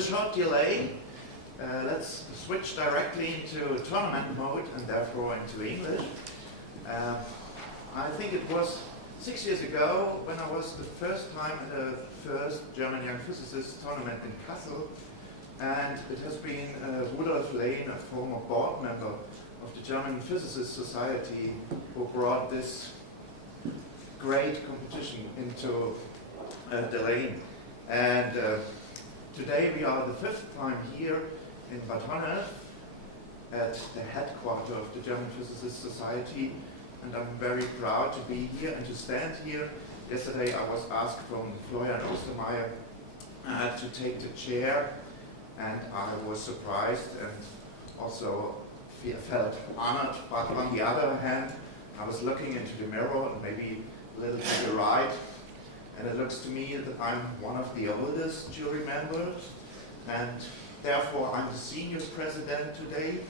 a short delay, let's switch directly into tournament mode and therefore into English. I think it was 6 years ago when I was the first time at the first German Young Physicists tournament in Kassel, and it has been Rudolf Lehn, a former board member of the German Physicists Society, who brought this great competition into the Lehn. And today we are the fifth time here in Bad Honnef at the headquarters of the German Physicists Society, and I'm very proud to be here and to stand here. Yesterday I was asked from Florian Ostermeier to take the chair, and I was surprised and also felt honored. But on the other hand, I was looking into the mirror and maybe a little to the right, and it looks to me that I'm one of the oldest jury members, and therefore I'm the senior president today.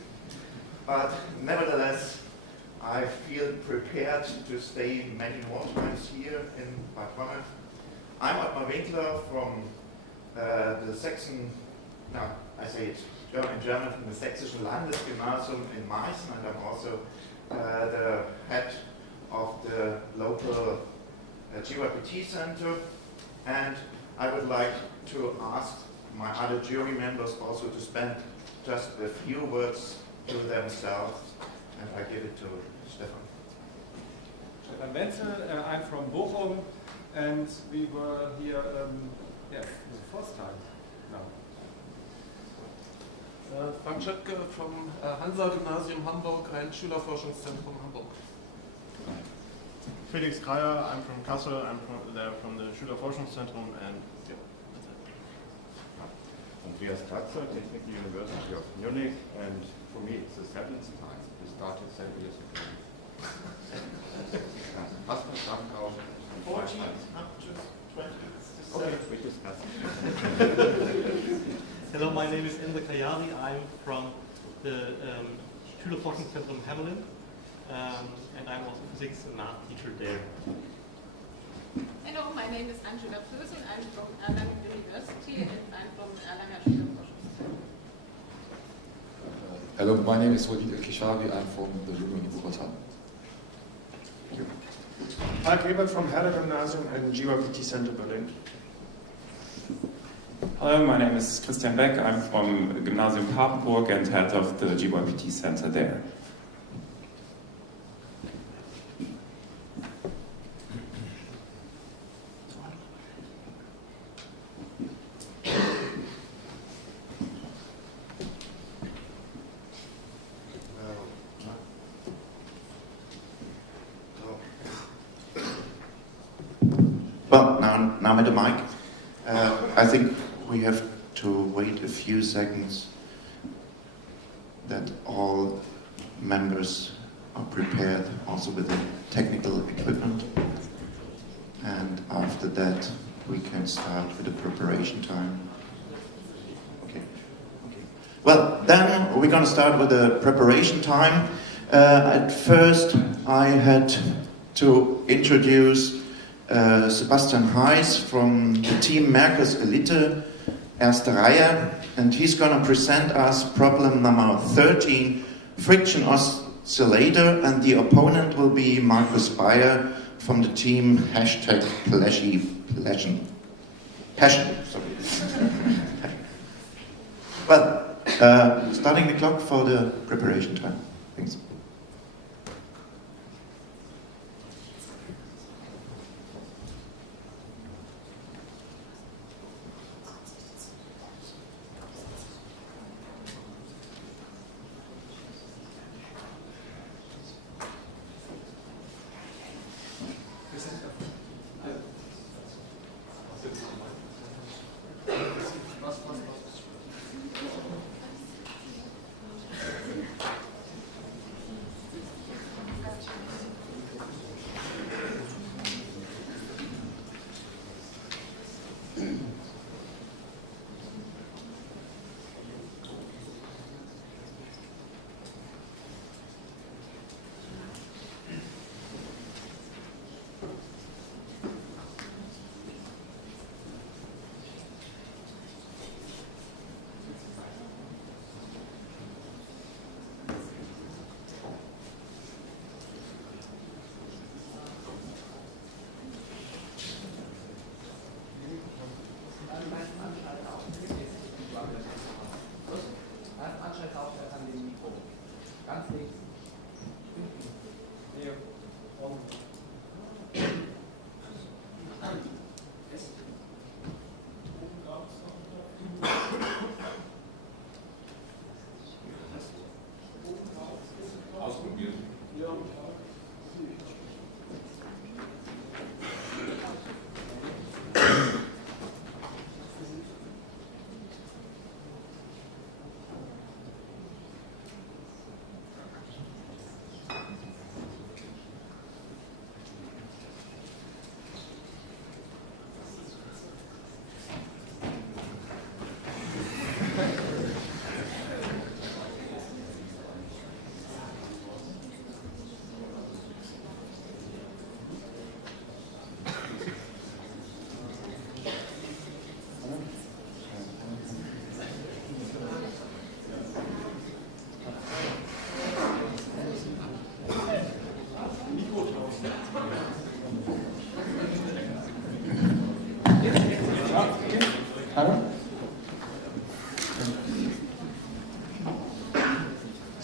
But nevertheless, I feel prepared to stay many more times here in Bad Honnef. I'm Ottmar Winkler from the Saxon, now I say it in German, from the Sächsischen Landesgymnasium in Meißen, and I'm also the head of the local GYPT center. And I would like to ask my other jury members also to spend just a few words to themselves, and I give it to Stefan. Stefan Wenzel, I'm from Bochum, and we were here, yes, the first time now. Frank Schöttke from Hansa Gymnasium Hamburg, ein Schülerforschungszentrum Hamburg. Felix Kreier, I'm from Kassel, I'm from the Schülerforschungszentrum, and yeah, that's it. Andreas Kratzer, Technical University of Munich, and for me it's the seventh time. We started 7 years ago. 14, not just 20. Okay, we discussed. Hello, my name is Ende Kayali. I'm from the Schülerforschungszentrum Hamelin, and I'm also a physics and math teacher there. Hello, my name is Angela Pösel. I'm from Erlangen University, and I'm from Erlanger Schülerforschungszentrum. Hello, my name is Walid El-Kishawi. I'm from the Uni in Bogota. Thank you. Falk Ebert from Herder Gymnasium and GYPT Center Berlin. Hello, my name is Christian Beck. I'm from Gymnasium Papenburg and head of the GYPT Center there. Well, now at the mic. I think we have to wait a few seconds that all members are prepared, also with the technical equipment. And after that, we can start with the preparation time. Okay. Well, then we're going to start with the preparation time. At first, I had to introduce Sebastian Heiss from the team Merkers Elite, Erste Reihe, and he's going to present us problem number 13, Friction Oscillator, and the opponent will be Markus Bayer from the team Passion. Well, starting the clock for the preparation time. Thanks.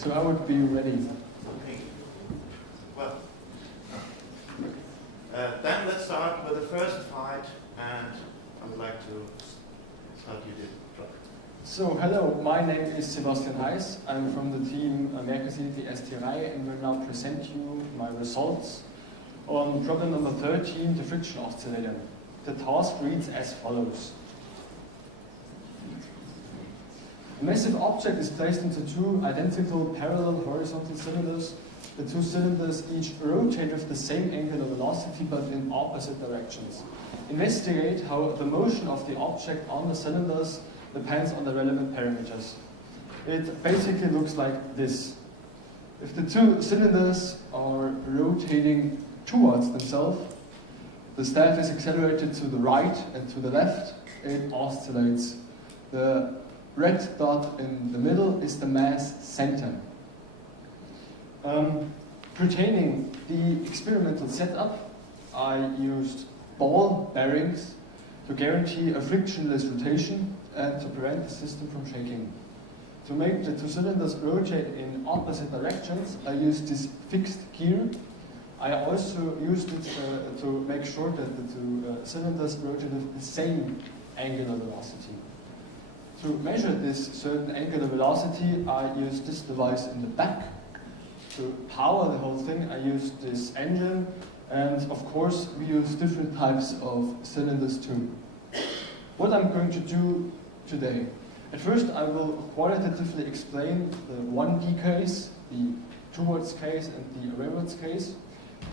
So I would be ready. Okay. Well, then let's start with the first fight, and I would like to start you did. So hello, my name is Sebastian Heiss. I'm from the team Merkesity ST3 and will now present you my results on problem number 13, the friction oscillator. The task reads as follows. A massive object is placed into two identical parallel horizontal cylinders. The two cylinders each rotate with the same angular velocity but in opposite directions. Investigate how the motion of the object on the cylinders depends on the relevant parameters. It basically looks like this. If the two cylinders are rotating towards themselves, the staff is accelerated to the right and to the left, it oscillates. The red dot in the middle is the mass center. Pertaining the experimental setup, I used ball bearings to guarantee a frictionless rotation and to prevent the system from shaking. To make the two cylinders rotate in opposite directions, I used this fixed gear. I also used it to make sure that the two cylinders rotate with the same angular velocity. To measure this certain angular velocity, I used this device in the back. To power the whole thing, I used this engine, and of course we use different types of cylinders too. What I'm going to do today. At first I will qualitatively explain the 1D case, the towards case and the awarewards case.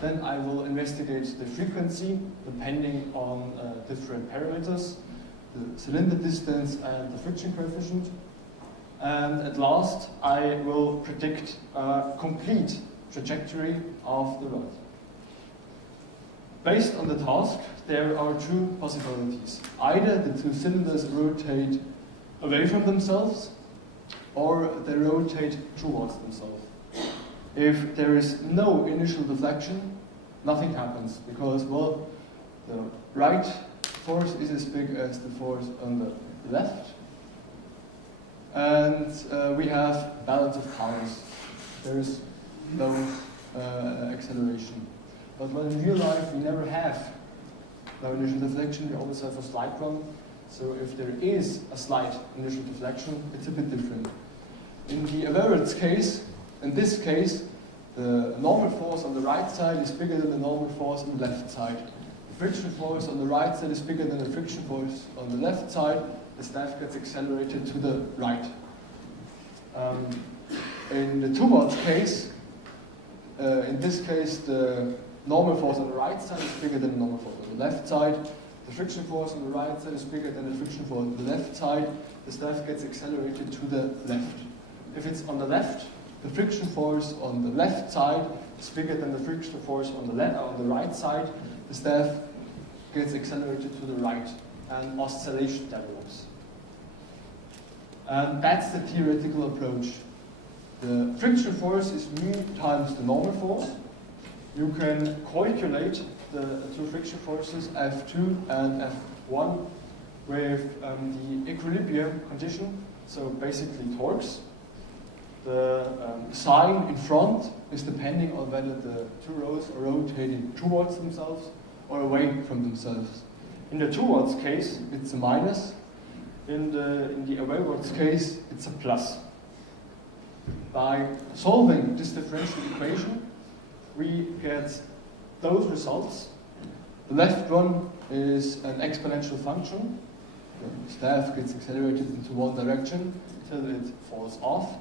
Then I will investigate the frequency depending on different parameters, the cylinder distance and the friction coefficient. And at last I will predict a complete trajectory of the rod. Based on the task, there are two possibilities. Either the two cylinders rotate away from themselves, or they rotate towards themselves. If there is no initial deflection, nothing happens, because, well, the right force is as big as the force on the left, and we have balance of powers. There is no acceleration. But when in real life we never have no initial deflection, we always have a slight one. So if there is a slight initial deflection, it's a bit different. In the awarewards case, in this case, the normal force on the right side is bigger than the normal force on the left side. The friction force on the right side is bigger than the friction force on the left side. The staff gets accelerated to the right. In the towards case, in this case, the normal force on the right side is bigger than the normal force on the left side. The friction force on the right side is bigger than the friction force on the left side. The staff gets accelerated to the left. If it's on the left, the friction force on the left side is bigger than the friction force on the right side. The staff gets accelerated to the right, and oscillation develops. And that's the theoretical approach. The friction force is mu times the normal force. You can calculate the two friction forces F2 and F1 with the equilibrium condition, so basically torques. The sign in front is depending on whether the two rows are rotating towards themselves or away from themselves. In the towards case, it's a minus. In the awarewards case, it's a plus. By solving this differential equation, we get those results. The left one is an exponential function. The staff gets accelerated into one direction until it falls off.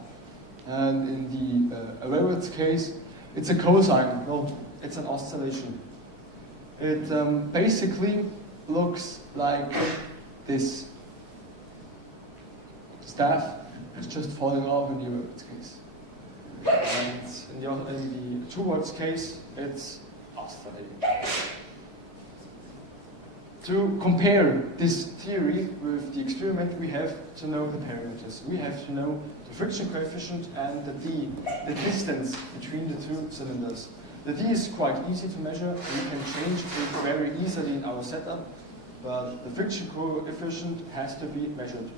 And in the railroad's case, it's a cosine. Well, it's an oscillation. It basically looks like this. The staff is just falling off in the railroad's case. And in the towards case, it's oscillating. To compare this theory with the experiment, we have to know the parameters. We have to know the friction coefficient and the d, the distance between the two cylinders. The d is quite easy to measure. We can change it very easily in our setup, but the friction coefficient has to be measured.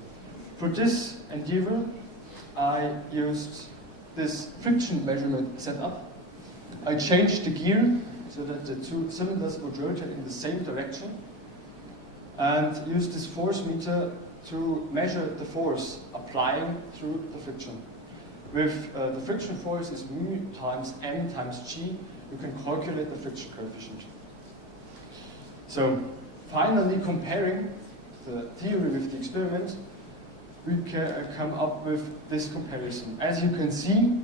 For this endeavor, I used this friction measurement setup. I changed the gear so that the two cylinders would rotate in the same direction, and use this force meter to measure the force applying through the friction. With the friction force is mu times m times g, you can calculate the friction coefficient. So finally, comparing the theory with the experiment, we can come up with this comparison. As you can see,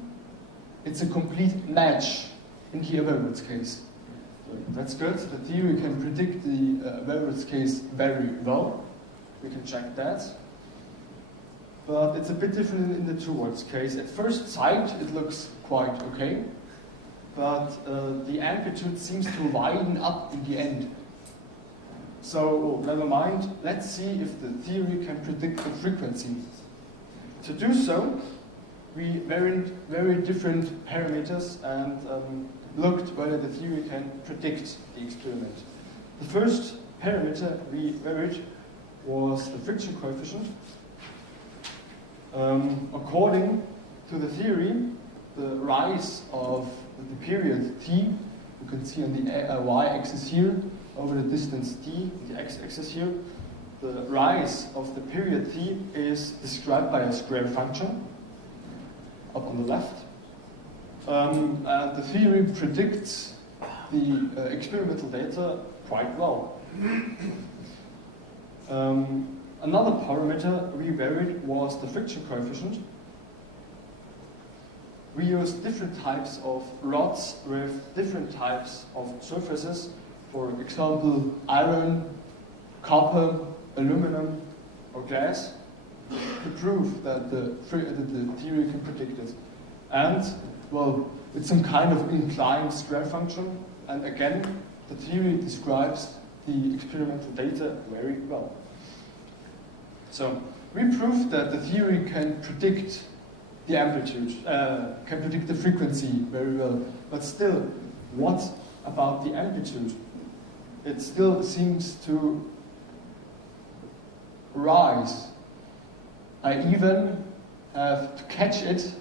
it's a complete match in the railroad's case. That's good. The theory can predict the railroad's case very well. We can check that. But it's a bit different in the towards case. At first sight, it looks quite okay. But the amplitude seems to widen up in the end. So, never mind. Let's see if the theory can predict the frequency. To do so, we varied very different parameters and looked whether the theory can predict the experiment. The first parameter we varied was the friction coefficient. According to the theory, the rise of the period t, you can see on the y-axis here, over the distance t, the x-axis here, the rise of the period t is described by a square function up on the left. And the theory predicts the experimental data quite well. Another parameter we varied was the friction coefficient. We used different types of rods with different types of surfaces. For example, iron, copper, aluminum, or glass, to prove that the theory can predict it. And, well, it's some kind of inclined square function, and again, the theory describes the experimental data very well. So, we proved that the theory can predict the amplitude, can predict the frequency very well. But still, what about the amplitude? It still seems to rise. I even have to catch it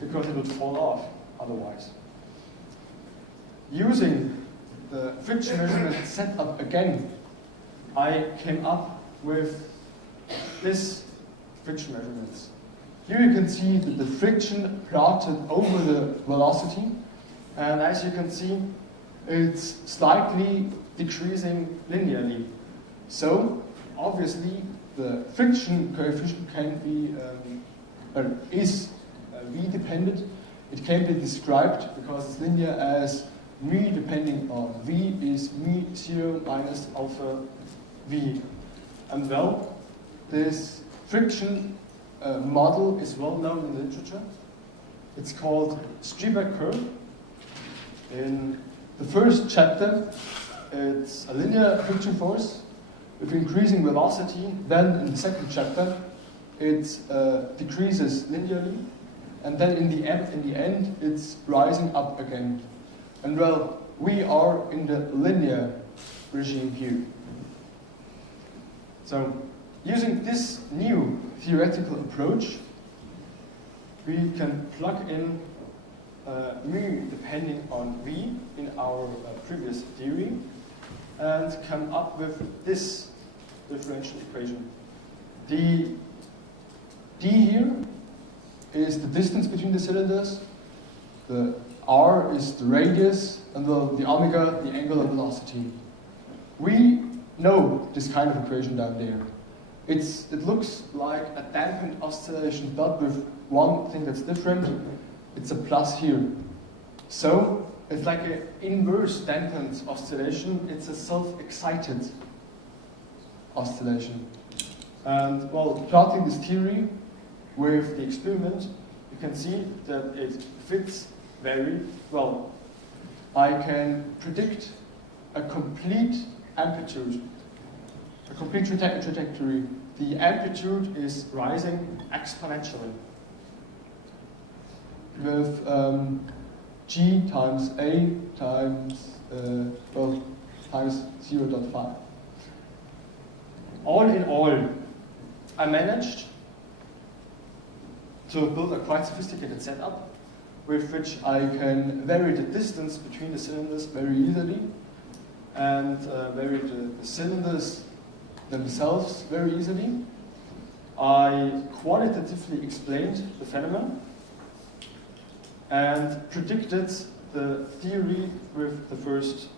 because it would fall off otherwise. Using the friction measurement setup again, I came up with this friction measurements. Here you can see that the friction plotted over the velocity, and as you can see, it's slightly decreasing linearly. So, obviously, the friction coefficient can be, is v-dependent. It can be described, because it's linear, as mu depending on v is mu0 minus alpha v. And well, this friction model is well known in the literature. It's called Striebeck curve. In the first chapter, it's a linear friction force with increasing velocity. Then in the second chapter, it decreases linearly. And then in the end, it's rising up again. And well, we are in the linear regime here. So, using this new theoretical approach, we can plug in mu depending on v in our previous theory and come up with this differential equation. The d here is the distance between the cylinders. The r is the radius, and the omega, the angular velocity. We know this kind of equation down there. It looks like a dampened oscillation, but with one thing that's different. It's a plus here. So it's like an inverse dampened oscillation. It's a self-excited oscillation. And well, plotting this theory with the experiment, you can see that it fits very well. I can predict a complete amplitude, a complete trajectory. The amplitude is rising exponentially with g times a times times 0.5. All in all, I managed to build a quite sophisticated setup with which I can vary the distance between the cylinders very easily and vary the cylinders themselves very easily. I qualitatively explained the phenomenon and predicted the theory with the first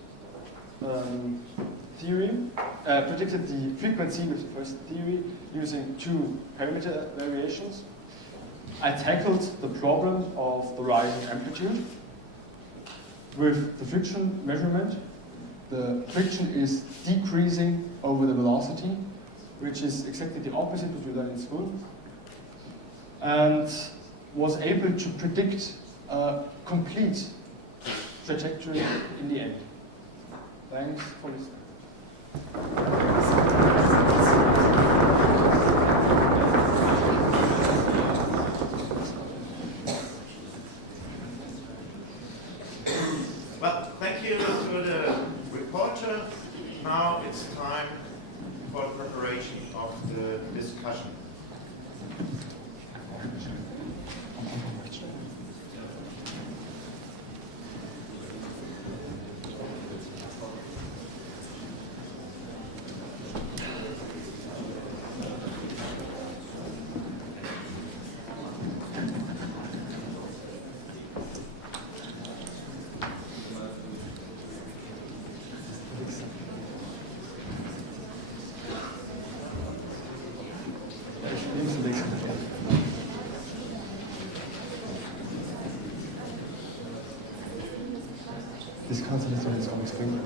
predicted the frequency with the first theory using two parameter variations. I tackled the problem of the rising amplitude with the friction measurement. The friction is decreasing over the velocity, which is exactly the opposite of what we learned in school, and was able to predict a complete trajectory in the end. Thanks for listening. Well, thank you to the reporter. Now it's time for the preparation of the discussion. Das kannst du nicht so jetzt auch nichts bringen.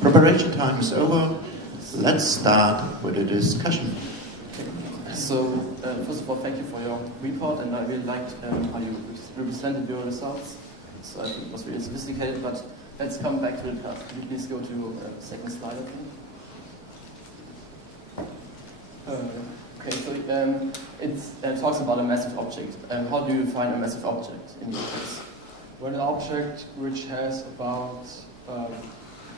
Preparation time is over. Let's start with a discussion. So, first of all, thank you for your report, and I really liked how you represented your results. So I think it was really sophisticated, but let's come back to the task. Can you please go to the second slide, I think? Okay, so it talks about a massive object. How do you find a massive object in your case? Well, an object which has about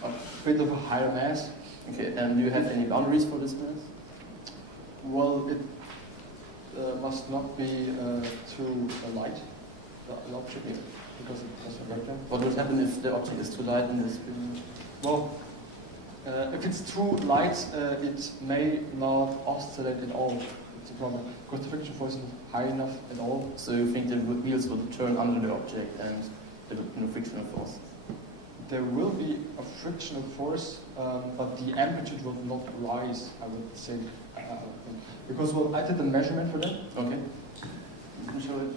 a bit of a higher mass. Okay, and do you have any boundaries for this mass? Well, it must not be too light, the object, because it has a breakdown. What would happen if the object is too light in this experiment? Well, if it's too light, it may not oscillate at all. It's a problem because the friction force isn't high enough at all. So you think the wheels would turn under the object and there would be no frictional force? There will be a frictional force, but the amplitude will not rise, I would say. Because, well, I did the measurement for that. Okay. You can show it.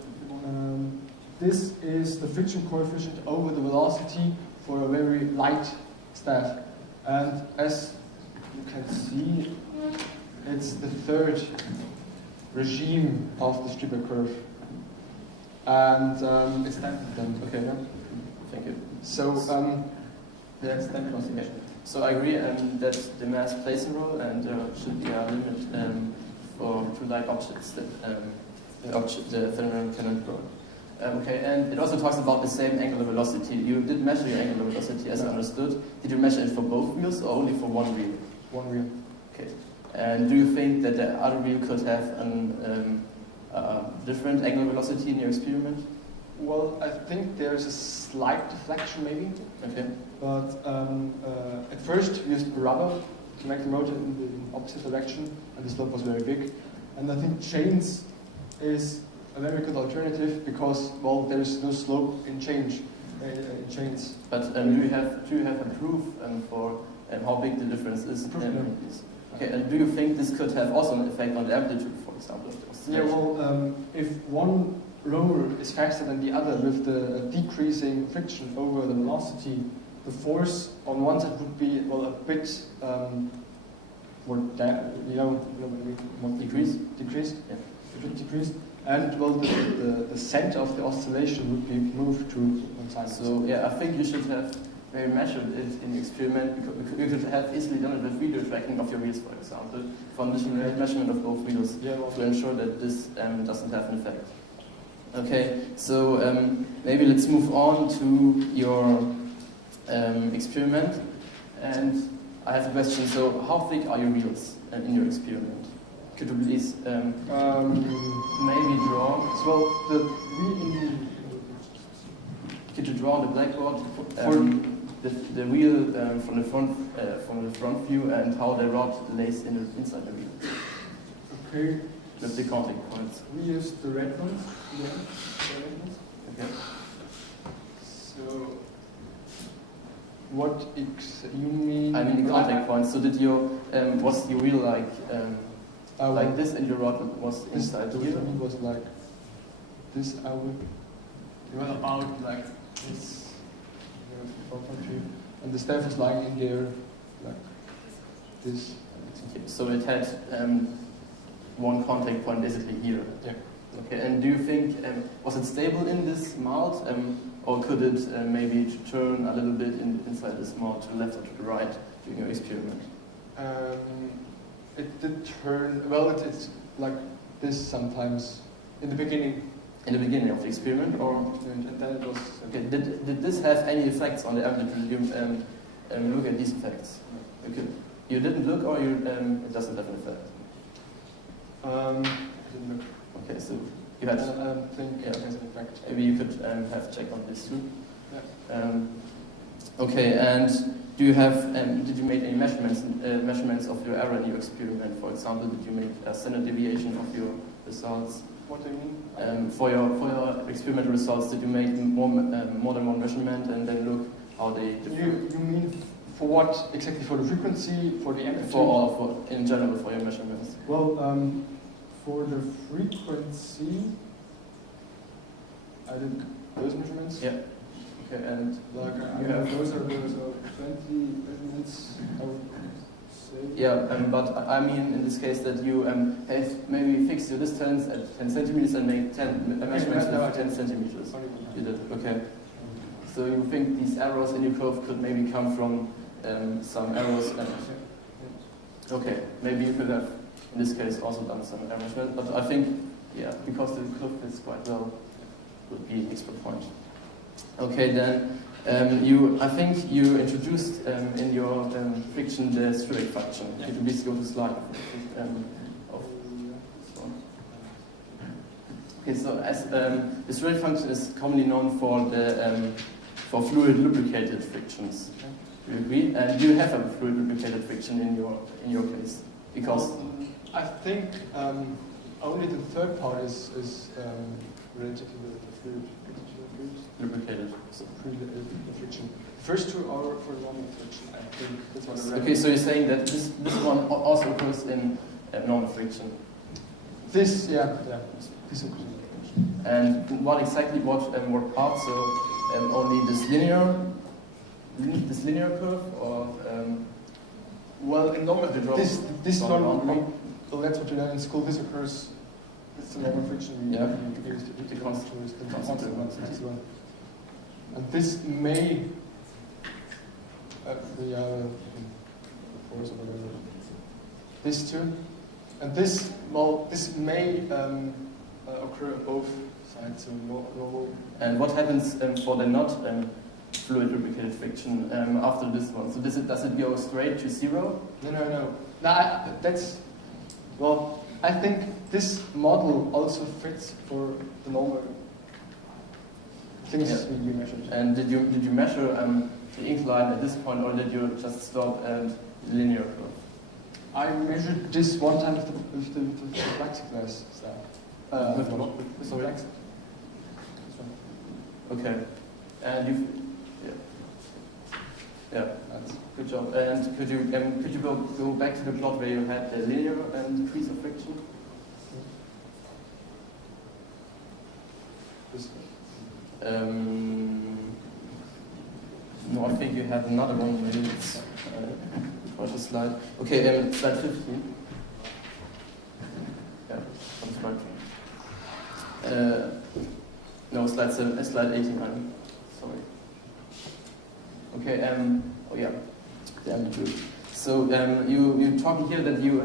This is the friction coefficient over the velocity for a very light staff. And as you can see, it's the third regime of the Strieber curve. And it's then. Okay, yeah. Thank you. So, that's then consideration. So I agree that the mass plays a role and there should be a limit for two light objects that the phenomenon cannot grow. Okay, and it also talks about the same angular velocity. You did measure your angular velocity, as I understood. Did you measure it for both wheels or only for one wheel? One wheel. Okay. And do you think that the other wheel could have a different angular velocity in your experiment? Well, I think there's a slight deflection maybe. Okay. But at first we used rubber to make the motor in the opposite direction, and the slope was very big. And I think chains is a very good alternative because, well, there is no slope in chains. But do you have a proof for how big the difference is? Okay, and do you think this could have also an effect on the amplitude, for example? Yeah, well, if one roller is faster than the other with the decreasing friction over the velocity, the force on one side would be, well, a bit more, decreased. Yeah. A bit decreased. And, well, the center of the oscillation would be moved to one side. So, yeah, I think you should have maybe measured it in the experiment, because you could have easily done it with video tracking of your wheels, for example, conditional measurement of both wheels, to ensure that this doesn't have an effect. Okay, so maybe let's move on to your experiment. And I have a question. So, how thick are your wheels in your experiment? Could you please maybe draw? Well, could you draw on the blackboard the wheel from the front view and how the rod lays inside the wheel? Okay. With the contact points. We use the red ones. Yeah. Okay. So, what you mean? I mean the contact points. So did your was your wheel like this, and your rod was inside the here? wheel was like this. I would about like this, and the staff was lying in there like this. Okay, so it had one contact point basically here. Yeah. Okay, and do you think was it stable in this mold, or could it maybe turn a little bit inside this mold to the left or to the right during your experiment? It did turn. Well, it's like this sometimes in the beginning. In the beginning of the experiment, or and then it was. Okay. Did this have any effects on the amplitude? You look at these effects. Okay. You didn't look, or it doesn't have an effect. I didn't look. Okay, so you had. I don't think it has an effect. Maybe you could have checked on this too. Yeah. Okay, and do you have? Did you make any measurements of your error in your experiment? For example, did you make a standard deviation of your results? What do you mean? For your experimental results, did you make more than one measurement and then look how they differ? You mean for what exactly? For the frequency, for the amplitude? In general, for your measurements. Well, for the frequency, I did those measurements. Yeah. Okay, and like those are 20 measurements, I would say. Yeah, but I mean in this case that you have maybe fixed your distance at 10 centimeters and make 10 measurements for 10 centimeters. You did, okay. So you think these errors in your curve could maybe come from some errors? Okay, maybe you could have in this case also done some error measurement, but I think, yeah, because the curve fits quite well, would be an extra point. Okay, then I think you introduced in your friction the Strieber function. Yeah. Could you please go to slide of this one? Okay, so as the Strieber function is commonly known for the for fluid lubricated frictions. Do you agree? And do you have a fluid lubricated friction in your case? Because I think only the third part is related to the fluid lubricated. So friction. The first two are for normal friction. I think that's what I read. Okay, so you're saying that this one also occurs in normal friction. This, yeah. This occurs. And what part? So only this linear curve, or well, in normal this one. Well, that's what you learn in school. This occurs. It's the normal friction. Yeah. We use the constant one. And this may. This too, and this may occur on both sides. So normal. And what happens for the not fluid lubricated friction after this one? So does it go straight to zero? No. I think this model also fits for the normal things we measured. And did you measure the incline at this point, or did you just stop at linear curve? I measured this one time with the plexiglass stuff. With what? With the plexiglass. Okay. And that's good job. And could you go back to the plot where you had the linear decrease of friction? No, I think you have another one. Maybe it's quite a slide. Okay, slide 15. Yeah, one slide. No, slide 18. I'm sorry. Okay. The amplitude. So you're talking here that you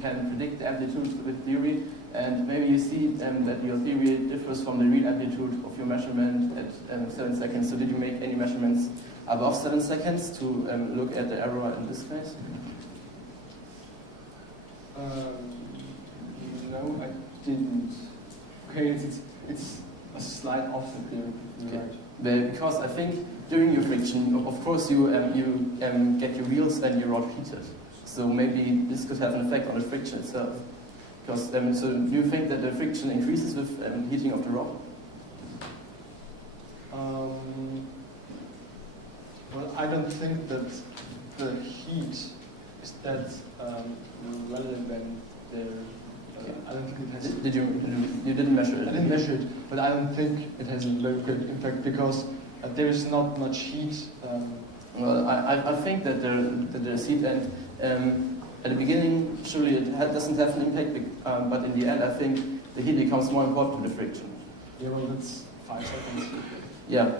can predict the amplitude with theory, and maybe you see that your theory differs from the real amplitude of your measurement at 7 seconds. So did you make any measurements above 7 seconds to look at the error in this case? No, I didn't. Okay, it's a slight offset there. You're right. Because I think during your friction, of course, you get your wheels and your rod heated. So maybe this could have an effect on the friction itself. Because so do you think that the friction increases with heating of the rod? Well, I don't think that the heat is that relevant than the. I don't think it has. Did you didn't measure it? I didn't measure it, but I don't think it has a very good impact because there is not much heat. Well, I think that there's heat, and at the beginning, surely it doesn't have an impact, but in the end, I think the heat becomes more important to the friction. Yeah, well, that's 5 seconds. Yeah,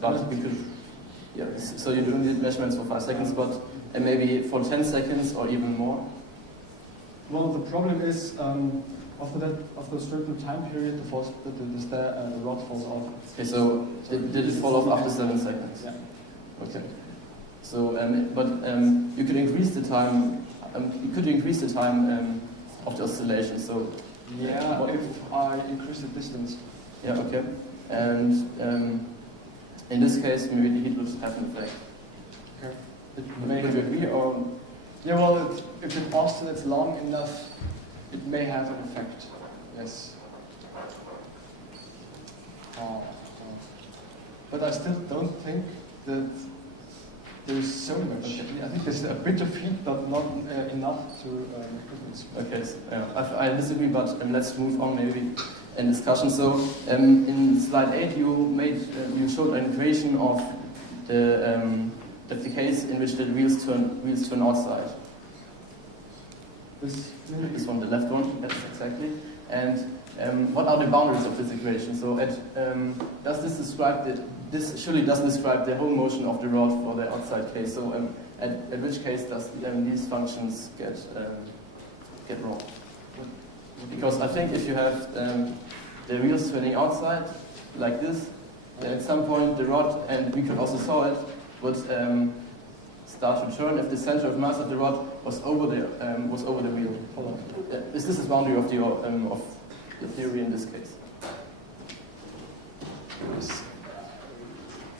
but because so you don't need measurements for 5 seconds, but maybe for 10 seconds or even more. Well, the problem is after a certain time period, the rod falls off. Okay, so did it fall off after 7 seconds? Yeah. Okay. So, you could increase the time. Could you increase the time of the oscillation? So, yeah, if I increase the distance. Yeah. Okay. And in this case, maybe the heat will have an effect. Okay. Would you agree, or? Yeah, well, if it oscillates long enough, it may have an effect. Yes. But I still don't think that there's so much. Okay. I think there's a bit of heat, but not enough to. Okay, so, I disagree, but let's move on maybe in discussion. So in slide 8, you showed an equation of the case in which the wheels turn outside. This one, the left one, yes, exactly. And what are the boundaries of this equation? So does this describe this surely doesn't describe the whole motion of the rod for the outside case. So at which case does these functions get wrong? Because I think if you have the wheels turning outside like this, then at some point the rod, and we could also saw it, would start to turn if the center of mass of the rod was over the wheel. Is this the boundary of the theory in this case?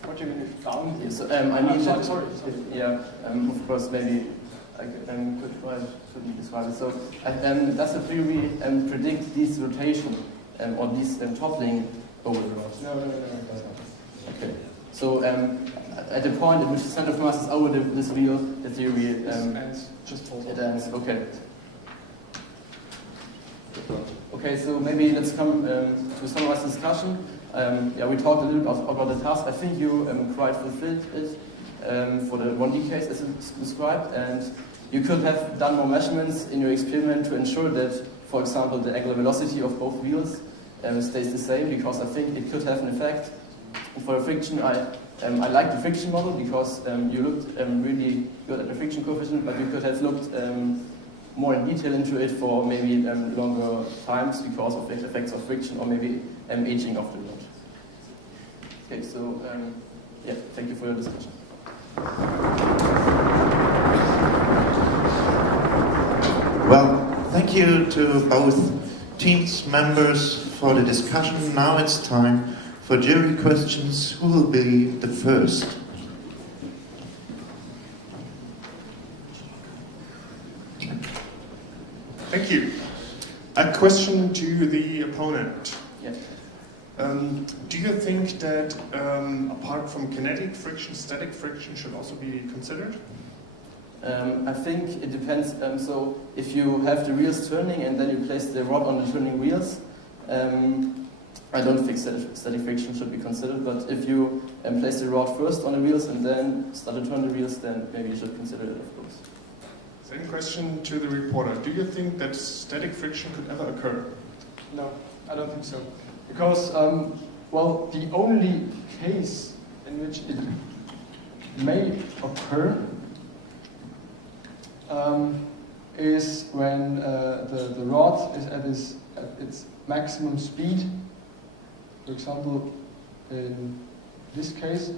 What you found? Yes, I mean, sorry. Yeah, of course, maybe I could try to describe it. So, does the theory predict this rotation or this toppling over the rod? No. Okay. So, at the point at which the center of mass is over this wheel, the theory ends. It ends. Okay. Okay, so maybe let's come to summarize the discussion. We talked a little bit about the task. I think you quite fulfilled it for the 1D case as described, and you could have done more measurements in your experiment to ensure that, for example, the angular velocity of both wheels stays the same, because I think it could have an effect. For the friction, I like the friction model because you looked really good at the friction coefficient, but you could have looked more in detail into it for maybe longer times because of the effects of friction or maybe aging of the rod. Okay, so thank you for your discussion. Well, thank you to both teams members for the discussion. Now it's time for jury questions. Who will be the first? Thank you. A question to the opponent. Yes. Do you think that apart from kinetic friction, static friction should also be considered? I think it depends. So if you have the wheels turning and then you place the rod on the turning wheels, I don't think static friction should be considered. But if you place the rod first on the wheels and then start to turn the wheels, then maybe you should consider it, of course. Same question to the reporter. Do you think that static friction could ever occur? No, I don't think so. Because, the only case in which it may occur is when the rod is at its maximum speed. For example, in this case.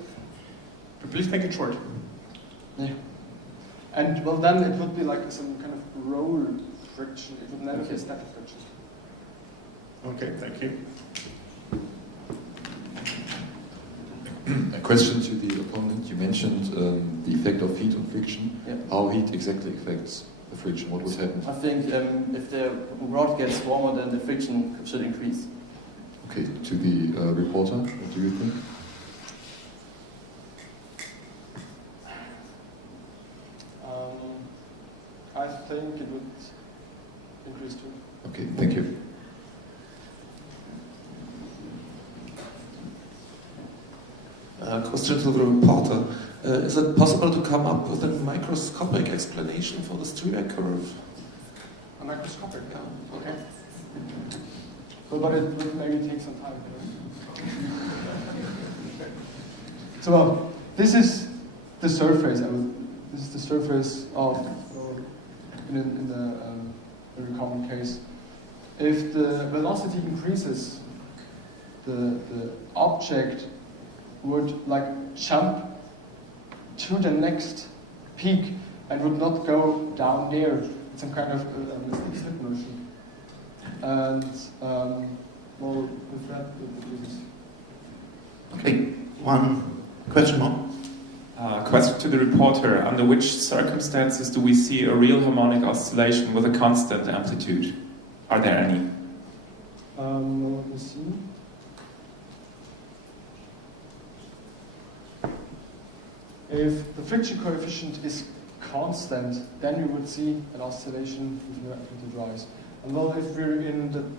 But please make it short. Yeah. And then it would be like some kind of roll friction. It would never be static friction. Okay, thank you. A question to the opponent. You mentioned the effect of heat on friction. Yeah. How heat exactly affects the friction? What would happen? I think if the rod gets warmer, then the friction should increase. Okay, to the reporter, what do you think? I think it would increase too. Okay, thank you. Question to the reporter. Is it possible to come up with a microscopic explanation for the Streebeck curve? A microscopic? Yeah. Okay. But it would maybe take some time. So this is the surface. This is the surface of in the very common case. If the velocity increases, the object would jump to the next peak and would not go down there in some kind of slip motion. And with that, Okay, one question more. Question to the reporter. Under which circumstances do we see a real harmonic oscillation with a constant amplitude? Are there any? Let me see. If the friction coefficient is constant, then you would see an oscillation with the drives. And well, if we're in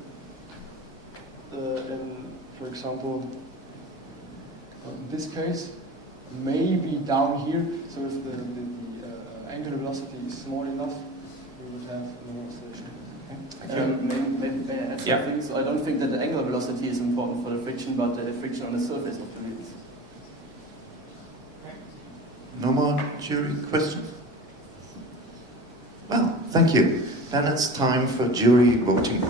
for example, in this case, maybe down here, so if the angular velocity is small enough, we would have no oscillation. May I add something? So I don't think that the angular velocity is important for the friction, but the friction on the surface of the wheels. No more jury questions? Well, thank you. Then it's time for jury voting.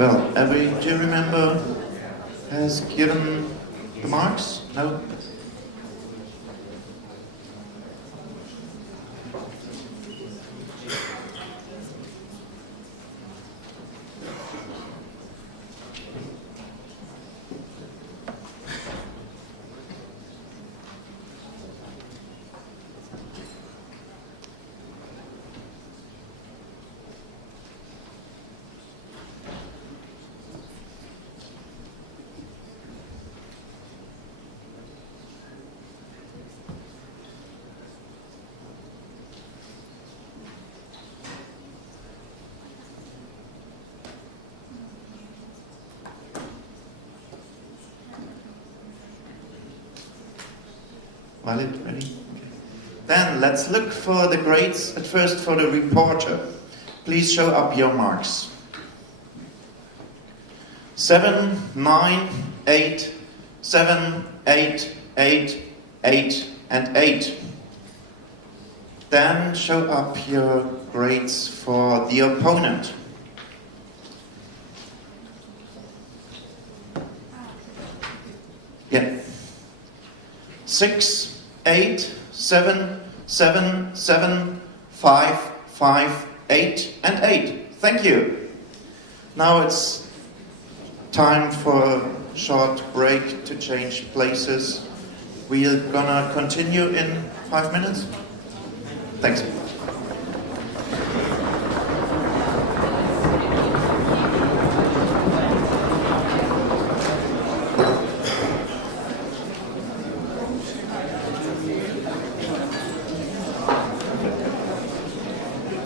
Well, every jury member has given the marks? No? Valid, ready? Okay. Then let's look for the grades at first for the reporter. Please show up your marks. 7, 9, 8, 7, 8, 8, 8, and 8. Then show up your grades for the opponent. Yeah. 6, 8, 7, 7, 7, 5, 5, 8, and 8. Thank you. Now it's time for a short break to change places. We're gonna continue in 5 minutes. Thanks.